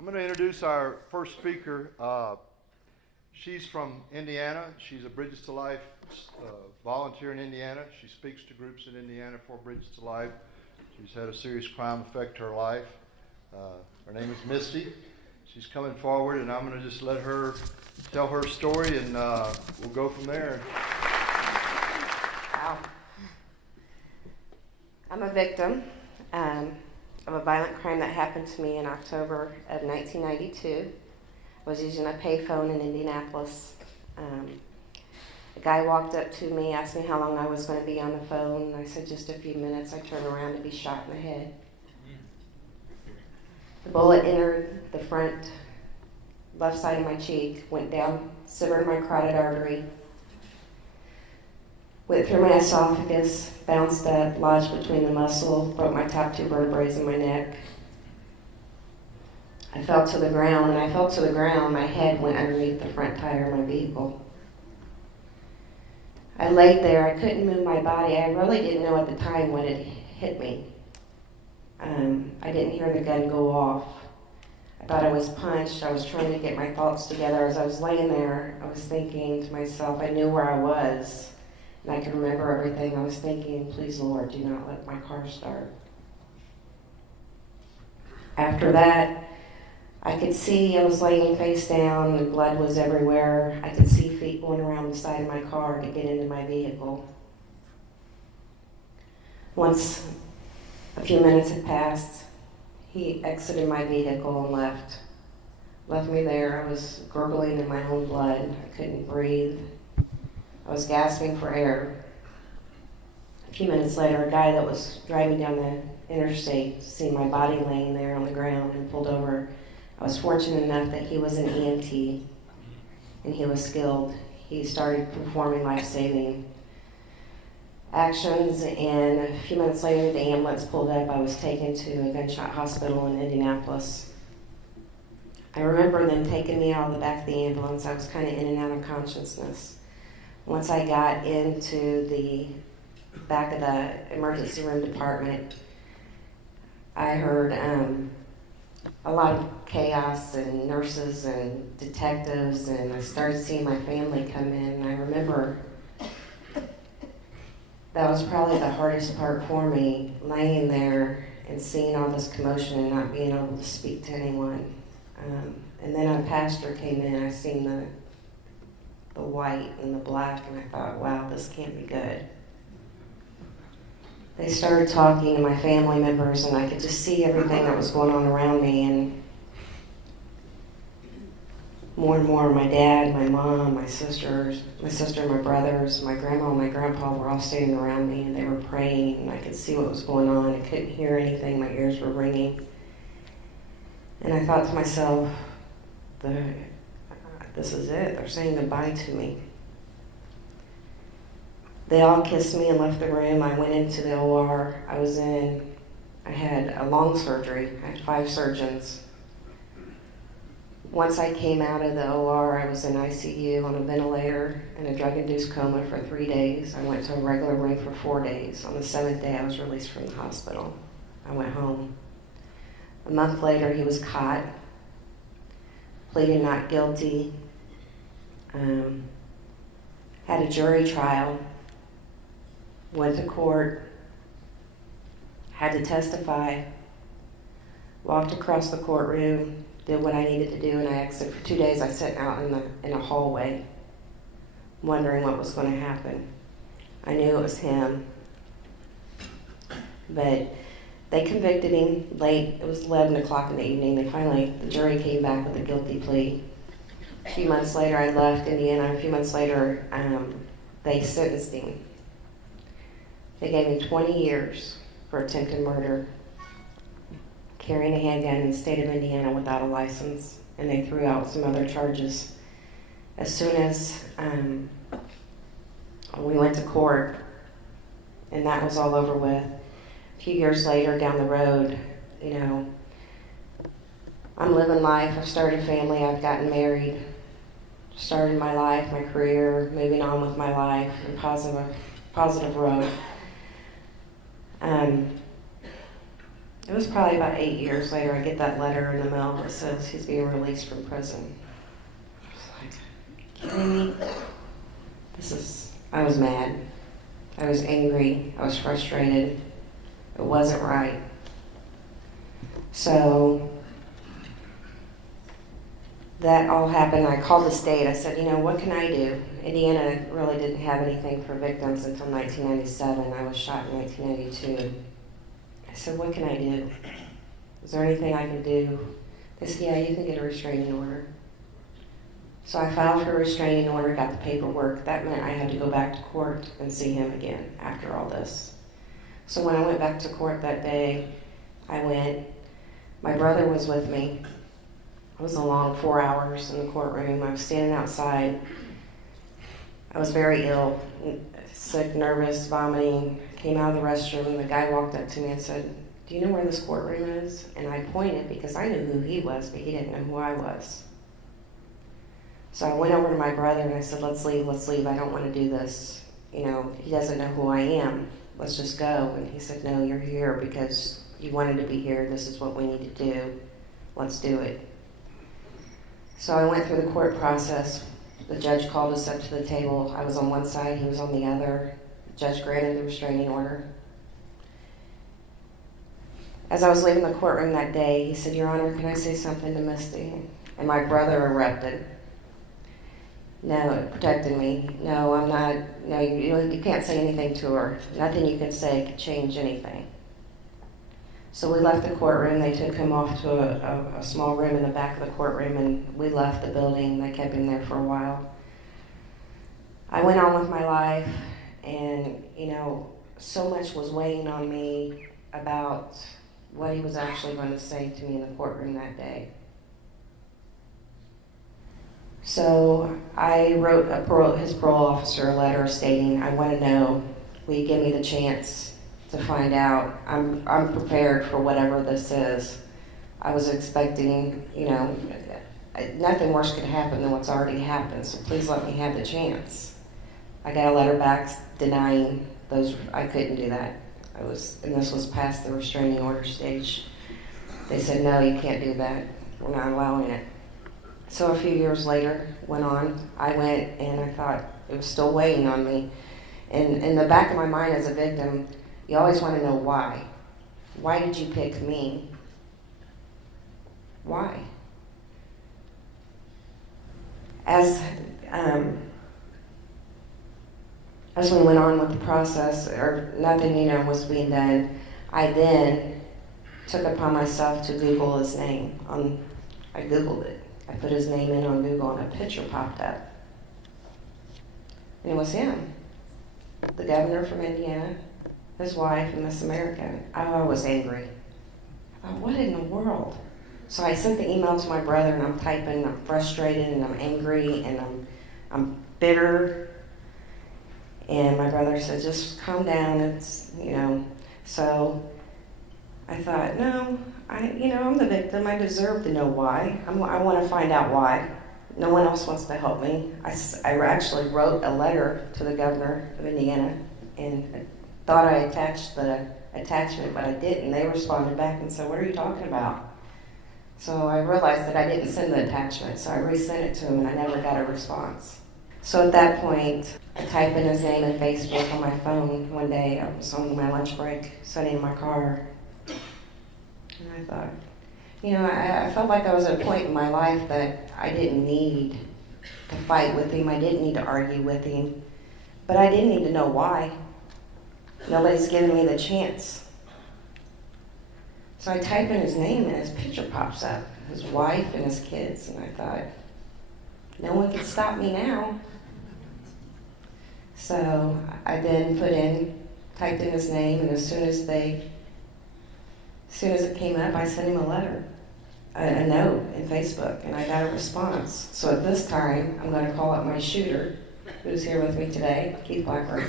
I'm going to introduce our first speaker. She's from Indiana. She's a Bridges to Life volunteer in Indiana. She speaks to groups in Indiana for Bridges to Life. She's had a serious crime affect her life. Her name is Misty. She's coming forward, and I'm going to just let her tell her story, and we'll go from there. Wow. I'm a victim of a violent crime that happened to me in October of 1992. I was using a payphone in Indianapolis. A guy walked up to me, asked me how long I was going to be on the phone. I said just a few minutes. I turned around to be shot in the head. The bullet entered the front left side of my cheek, went down, severed my carotid artery, went through my esophagus, bounced up, lodged between the muscle, broke my top two vertebrae in my neck. I fell to the ground. When I fell to the ground, my head went underneath the front tire of my vehicle. I laid there. I couldn't move my body. I really didn't know at the time when it hit me. I didn't hear the gun go off. I thought I was punched. I was trying to get my thoughts together. As I was laying there, I was thinking to myself, I knew where I was, and I could remember everything. I was thinking, please, Lord, do not let my car start. After that, I could see I was laying face down, and blood was everywhere. I could see feet going around the side of my car to get into my vehicle. Once a few minutes had passed, he exited my vehicle and left me there. I was gurgling in my own blood. I couldn't breathe. I was gasping for air. A few minutes later, a guy that was driving down the interstate seen my body laying there on the ground and pulled over. I was fortunate enough that he was an EMT and he was skilled. He started performing life-saving actions, and a few minutes later the ambulance pulled up. I was taken to a gunshot hospital in Indianapolis. I remember them taking me out of the back of the ambulance. I was kind of in and out of consciousness. Once I got into the back of the emergency room department, I heard a lot of chaos and nurses and detectives, and I started seeing my family come in, and I remember that was probably the hardest part for me, laying there and seeing all this commotion and not being able to speak to anyone. And then a pastor came in, I seen the white and the black, and I thought, wow, this can't be good. They started talking to my family members, and I could just see everything that was going on around me, and more and more my dad, my mom, my sister, my brothers, my grandma, and my grandpa were all standing around me, and they were praying, and I could see what was going on. I couldn't hear anything. My ears were ringing. And I thought to myself, this is it. They're saying goodbye to me. They all kissed me and left the room. I went into the OR. I had a long surgery. I had 5 surgeons. Once I came out of the OR, I was in ICU on a ventilator in a drug-induced coma for 3 days. I went to a regular room for 4 days. On the 7th day, I was released from the hospital. I went home. A month later, he was caught, pleaded not guilty, had a jury trial, went to court, had to testify, walked across the courtroom, did what I needed to do, and I exited. For 2 days, I sat out in a hallway, wondering what was going to happen. I knew it was him, but they convicted him late. It was 11 o'clock in the evening. The jury came back with a guilty plea. A few months later, I left Indiana. A few months later, they sentenced him. They gave him 20 years for attempted murder, carrying a handgun in the state of Indiana without a license, and they threw out some other charges. As soon as we went to court, and that was all over with, a few years later down the road, I'm living life. I've started a family. I've gotten married, started my life, my career, moving on with my life in positive road. It was probably about 8 years later, I get that letter in the mail that says he's being released from prison. I was like, kidding me? I was mad. I was angry. I was frustrated. It wasn't right. So that all happened. I called the state. I said, what can I do? Indiana really didn't have anything for victims until 1997. I was shot in 1992. I said, what can I do? Is there anything I can do? They said, yeah, you can get a restraining order. So I filed for a restraining order, got the paperwork. That meant I had to go back to court and see him again after all this. So when I went back to court that day, I went. My brother was with me. It was a long 4 hours in the courtroom. I was standing outside. I was very ill, sick, nervous, vomiting. Came out of the restroom, and the guy walked up to me and said, do you know where this courtroom is? And I pointed because I knew who he was, but he didn't know who I was. So I went over to my brother and I said, let's leave. I don't want to do this. He doesn't know who I am. Let's just go. And he said, no, you're here because you wanted to be here. This is what we need to do. Let's do it. So I went through the court process. The judge called us up to the table. I was on one side, he was on the other. The judge granted the restraining order. As I was leaving the courtroom that day, he said, Your Honor, can I say something to Misty? And my brother erupted. No, it protected me. No, I'm not. No, you can't say anything to her. Nothing you can say could change anything. So we left the courtroom. They took him off to a small room in the back of the courtroom, and we left the building. They kept him there for a while. I went on with my life, and, so much was weighing on me about what he was actually going to say to me in the courtroom that day. So I wrote his parole officer a letter stating, I want to know, will you give me the chance to find out? I'm prepared for whatever this is. I was expecting, nothing worse could happen than what's already happened, so please let me have the chance. I got a letter back denying those, I couldn't do that. And this was past the restraining order stage. They said, no, you can't do that. We're not allowing it. So a few years later, I went and I thought it was still weighing on me. And in the back of my mind as a victim, you always want to know why. Why did you pick me? Why? As we went on with the process, or nothing, was being done, I then took upon myself to Google his name. I Googled it. I put his name in on Google and a picture popped up. And it was him, the governor from Indiana, his wife, and Miss America. I was angry. I thought, what in the world? So I sent the email to my brother, and I'm typing, I'm frustrated, and I'm angry, and I'm bitter. And my brother said, just calm down, So I thought, no, I'm the victim. I deserve to know why. I want to find out why. No one else wants to help me. I actually wrote a letter to the governor of Indiana, and I thought I attached the attachment, but I didn't. They responded back and said, what are you talking about? So I realized that I didn't send the attachment, so I resent it to him, and I never got a response. So at that point, I typed in his name in Facebook on my phone one day. I was on my lunch break, sitting in my car. And I thought, I felt like I was at a point in my life that I didn't need to fight with him. I didn't need to argue with him. But I didn't need to know why. Nobody's given me the chance. So I type in his name and his picture pops up, his wife and his kids. And I thought, no one can stop me now. So I then typed in his name, and as soon as it came up, I sent him a letter, a note in Facebook, and I got a response. So at this time, I'm going to call up my shooter, who's here with me today, Keith Blackburn.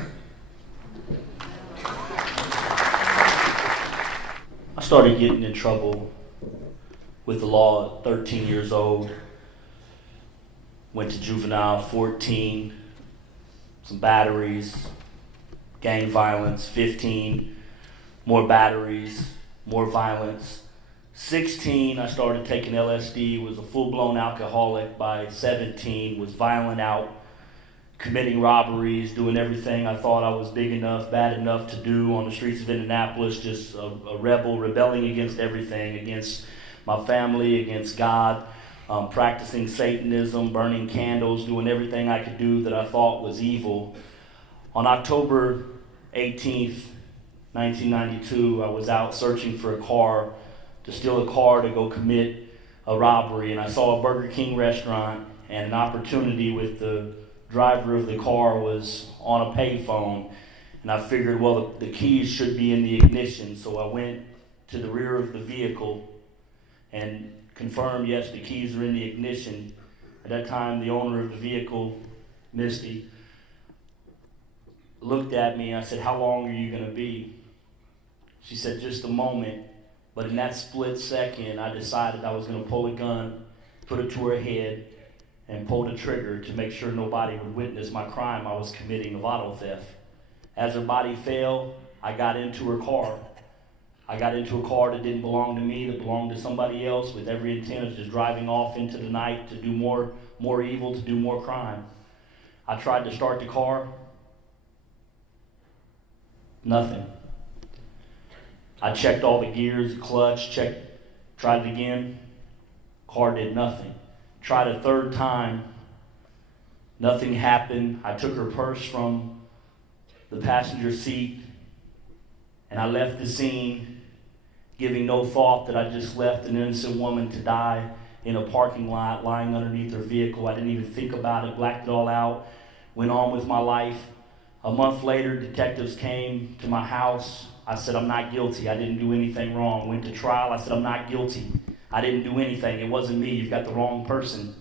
I started getting in trouble with the law at 13 years old. Went to juvenile 14, some batteries, gang violence 15, more batteries, more violence. 16, I started taking LSD, was a full-blown alcoholic. By 17, was violent out, committing robberies, doing everything I thought I was big enough, bad enough to do on the streets of Indianapolis, just a rebel, rebelling against everything, against my family, against God, practicing Satanism, burning candles, doing everything I could do that I thought was evil. On October 18th, 1992, I was out searching for a car, to steal a car to go commit a robbery, and I saw a Burger King restaurant, and an opportunity with the driver of the car was on a payphone, and I figured, well, the keys should be in the ignition, so I went to the rear of the vehicle and confirmed, yes, the keys are in the ignition. At that time, the owner of the vehicle, Misty, looked at me, and I said, how long are you going to be? She said, just a moment. But in that split second, I decided I was going to pull a gun, put it to her head, and pull the trigger to make sure nobody would witness my crime I was committing of auto theft. As her body fell, I got into her car. I got into a car that didn't belong to me, that belonged to somebody else, with every intent of just driving off into the night to do more evil, to do more crime. I tried to start the car. Nothing. I checked all the gears, the clutch, tried it again. Car did nothing. Tried a third time. Nothing happened. I took her purse from the passenger seat, and I left the scene, giving no thought that I just left an innocent woman to die in a parking lot, lying underneath her vehicle. I didn't even think about it, blacked it all out, went on with my life. A month later, detectives came to my house. I said, I'm not guilty. I didn't do anything wrong. Went to trial. I said, I'm not guilty. I didn't do anything. It wasn't me. You've got the wrong person.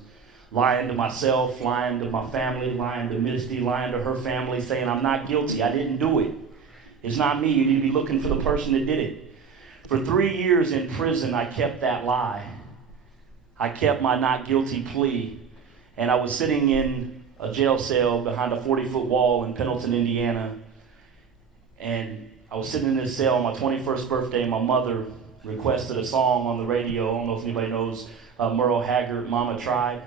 Lying to myself, lying to my family, lying to Misty, lying to her family, saying, I'm not guilty. I didn't do it. It's not me. You need to be looking for the person that did it. For 3 years in prison, I kept that lie. I kept my not guilty plea. And I was sitting in a jail cell behind a 40-foot wall in Pendleton, Indiana. And I was sitting in this cell on my 21st birthday, and my mother requested a song on the radio. I don't know if anybody knows Merle Haggard, Mama Tried.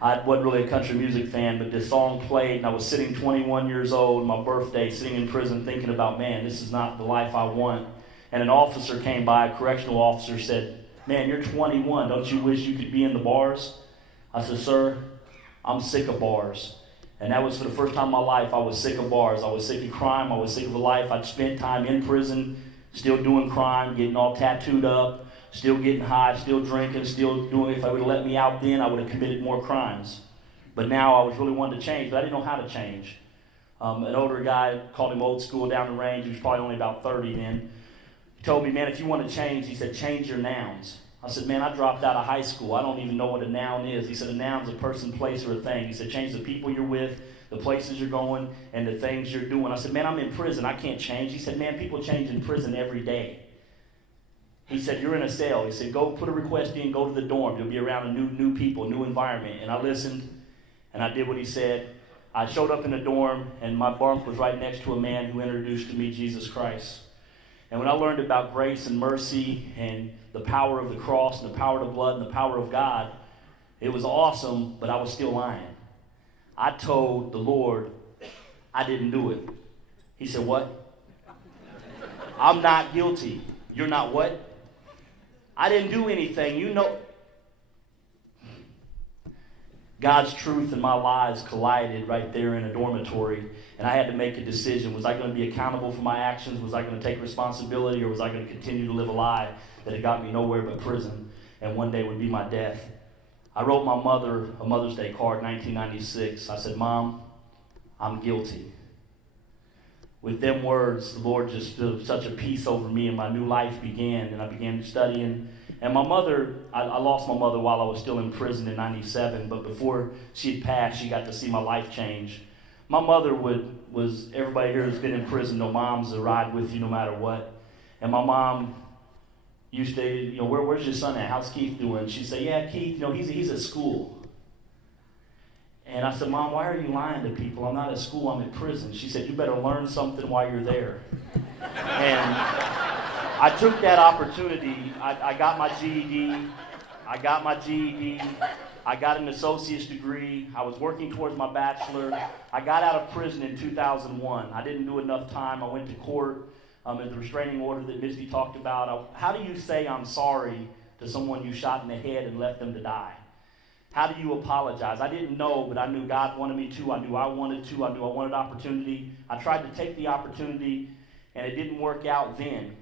I wasn't really a country music fan, but this song played, and I was sitting 21 years old, my birthday, sitting in prison thinking about, man, this is not the life I want. And an officer came by, a correctional officer, said, man, you're 21. Don't you wish you could be in the bars? I said, sir, I'm sick of bars. And that was for the first time in my life, I was sick of bars. I was sick of crime. I was sick of a life. I'd spent time in prison, still doing crime, getting all tattooed up, still getting high, still drinking, still doing, if I would have let me out then, I would have committed more crimes. But now I was really wanting to change, but I didn't know how to change. An older guy, called him old school down the range, he was probably only about 30 then. He told me, man, if you want to change, he said, change your nouns. I said, man, I dropped out of high school. I don't even know what a noun is. He said, a noun's a person, place, or a thing. He said, change the people you're with, the places you're going, and the things you're doing. I said, man, I'm in prison. I can't change. He said, man, people change in prison every day. He said, you're in a cell. He said, go put a request in, go to the dorm. You'll be around new people, new environment. And I listened, and I did what he said. I showed up in the dorm, and my bunk was right next to a man who introduced to me Jesus Christ. And when I learned about grace and mercy and the power of the cross and the power of the blood and the power of God, it was awesome, but I was still lying. I told the Lord I didn't do it. He said, what? I'm not guilty. You're not what? I didn't do anything. You know. God's truth and my lies collided right there in a dormitory, and I had to make a decision. Was I going to be accountable for my actions? Was I going to take responsibility, or was I going to continue to live a lie that had got me nowhere but prison and one day would be my death? I wrote my mother a Mother's Day card in 1996. I said, Mom, I'm guilty. With them words, the Lord just filled such a peace over me, and my new life began, and I began studying. And my mother, I lost my mother while I was still in prison in 97, but before she had passed, she got to see my life change. My mother was everybody here who's been in prison, no mom's to ride with you no matter what. And my mom used to, where's your son at? How's Keith doing? She'd say, yeah, Keith, he's at school. And I said, Mom, why are you lying to people? I'm not at school, I'm in prison. She said, you better learn something while you're there. And I took that opportunity. I got my GED. I got an associate's degree. I was working towards my bachelor. I got out of prison in 2001. I didn't do enough time. I went to court as the restraining order that Misty talked about. How do you say I'm sorry to someone you shot in the head and left them to die? How do you apologize? I didn't know, but I knew God wanted me to. I knew I wanted to. I knew I wanted opportunity. I tried to take the opportunity, and it didn't work out then.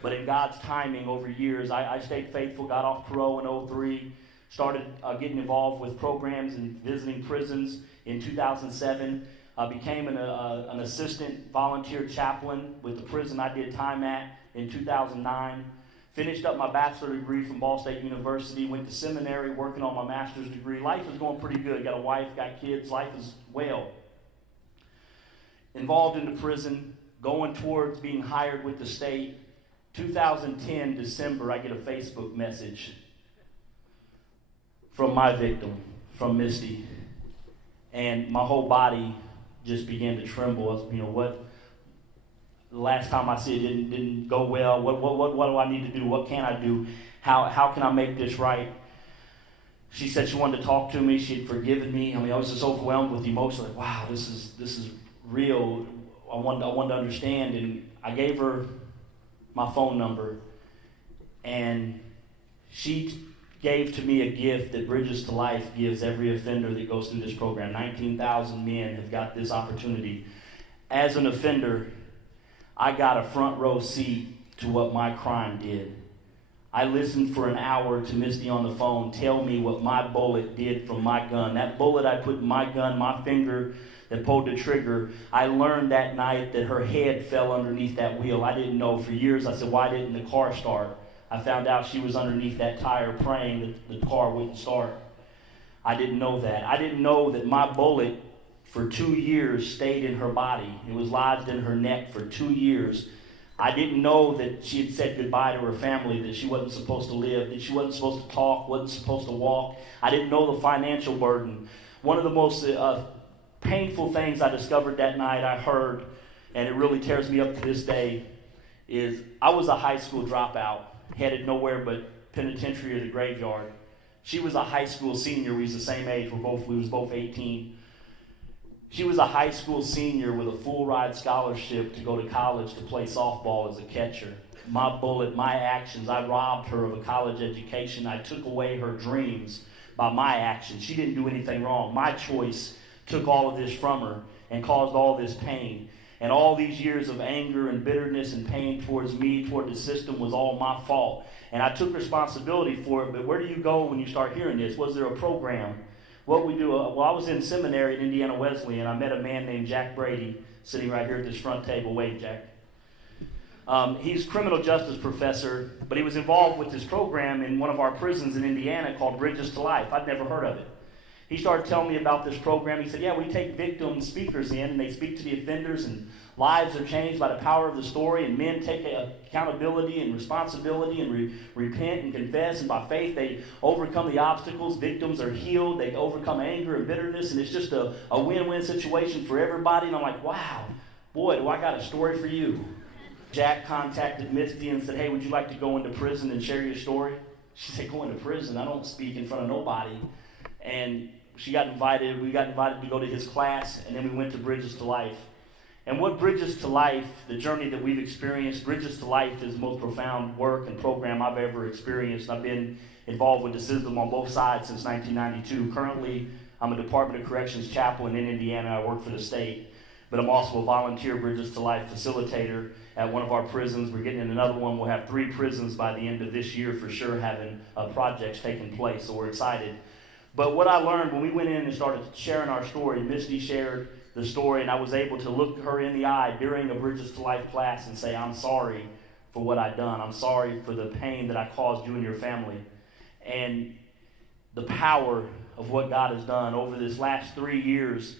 But in God's timing over years, I stayed faithful, got off parole in 2003, started getting involved with programs and visiting prisons in 2007, became an assistant volunteer chaplain with the prison I did time at in 2009, finished up my bachelor degree from Ball State University, went to seminary working on my master's degree. Life is going pretty good. Got a wife, got kids, life is well. Involved in the prison, going towards being hired with the state. 2010, December, I get a Facebook message from my victim, from Misty. And my whole body just began to tremble. You know, what, the last time I see it didn't go well. What do I need to do? What can I do? How can I make this right? She said she wanted to talk to me. She had forgiven me. I mean, I was just overwhelmed with emotion. Like, wow, this is real. I wanted to understand. And I gave her my phone number, and she gave to me a gift that Bridges to Life gives every offender that goes through this program. 19,000 men have got this opportunity. As an offender, I got a front row seat to what my crime did. I listened for an hour to Misty on the phone tell me what my bullet did from my gun. That bullet I put in my gun, my finger that pulled the trigger, I learned that night that her head fell underneath that wheel. I didn't know. For years I said, why didn't the car start? I found out she was underneath that tire praying that the car wouldn't start. I didn't know that. I didn't know that my bullet for 2 years stayed in her body. It was lodged in her neck for 2 years. I didn't know that she had said goodbye to her family, that she wasn't supposed to live, that she wasn't supposed to talk, wasn't supposed to walk. I didn't know the financial burden. One of the most painful things I discovered that night, I heard, and it really tears me up to this day, is I was a high school dropout, headed nowhere but penitentiary or the graveyard. She was a high school senior. We was the same age. We was both 18. She was a high school senior with a full ride scholarship to go to college to play softball as a catcher. My bullet, my actions, I robbed her of a college education. I took away her dreams by my actions. She didn't do anything wrong. My choice took all of this from her and caused all this pain. And all these years of anger and bitterness and pain towards me, toward the system, was all my fault. And I took responsibility for it, but where do you go when you start hearing this? Was there a program? What we do, well, I was in seminary at Indiana Wesleyan, and I met a man named Jack Brady, sitting right here at this front table. Wave, Jack. He's a criminal justice professor, but he was involved with this program in one of our prisons in Indiana called Bridges to Life. I'd never heard of it. He started telling me about this program. He said, yeah, we take victim speakers in, and they speak to the offenders, and lives are changed by the power of the story, and men take accountability and responsibility and repent and confess, and by faith they overcome the obstacles. Victims are healed. They overcome anger and bitterness, and it's just a win-win situation for everybody. And I'm like, wow, boy, do I got a story for you. Jack contacted Misty and said, hey, would you like to go into prison and share your story? She said, go into prison? I don't speak in front of nobody. And we got invited to go to his class, and then we went to Bridges to Life. And what Bridges to Life, the journey that we've experienced, Bridges to Life is the most profound work and program I've ever experienced. I've been involved with the system on both sides since 1992. Currently, I'm a Department of Corrections chaplain in Indiana. I work for the state. But I'm also a volunteer Bridges to Life facilitator at one of our prisons. We're getting in another one. We'll have 3 prisons by the end of this year for sure, having projects taking place, so we're excited. But what I learned when we went in and started sharing our story, Misty shared the story, and I was able to look her in the eye during a Bridges to Life class and say, I'm sorry for what I've done. I'm sorry for the pain that I caused you and your family. And the power of what God has done over this last 3 years,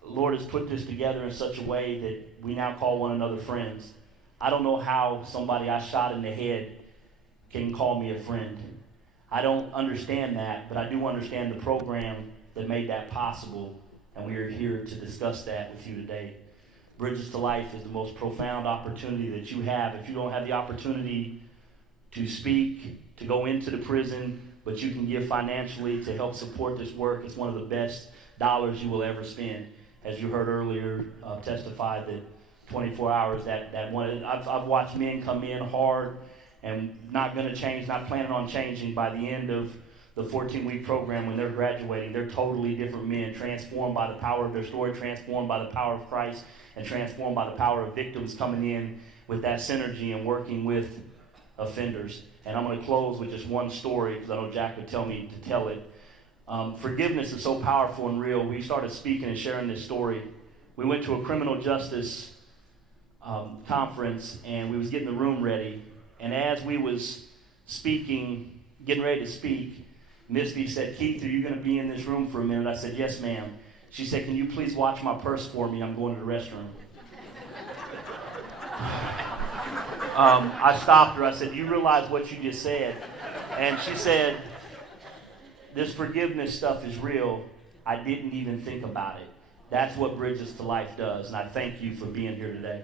the Lord has put this together in such a way that we now call one another friends. I don't know how somebody I shot in the head can call me a friend. I don't understand that, but I do understand the program that made that possible, and we are here to discuss that with you today. Bridges to Life is the most profound opportunity that you have. If you don't have the opportunity to speak, to go into the prison, but you can give financially to help support this work, it's one of the best dollars you will ever spend. As you heard earlier, testified that 24 hours, that one, I've watched men come in hard and not going to change, not planning on changing. By the end of the 14-week program, when they're graduating, they're totally different men, transformed by the power of their story, transformed by the power of Christ, and transformed by the power of victims coming in with that synergy and working with offenders. And I'm going to close with just one story, because I know Jack would tell me to tell it. Forgiveness is so powerful and real. We started speaking and sharing this story. We went to a criminal justice conference, and we was getting the room ready. And as we was speaking, getting ready to speak, Misty said, "Keith, are you going to be in this room for a minute?" I said, "Yes, ma'am." She said, "Can you please watch my purse for me? I'm going to the restroom." I stopped her. I said, "You realize what you just said?" And she said, "This forgiveness stuff is real. I didn't even think about it." That's what Bridges to Life does, and I thank you for being here today.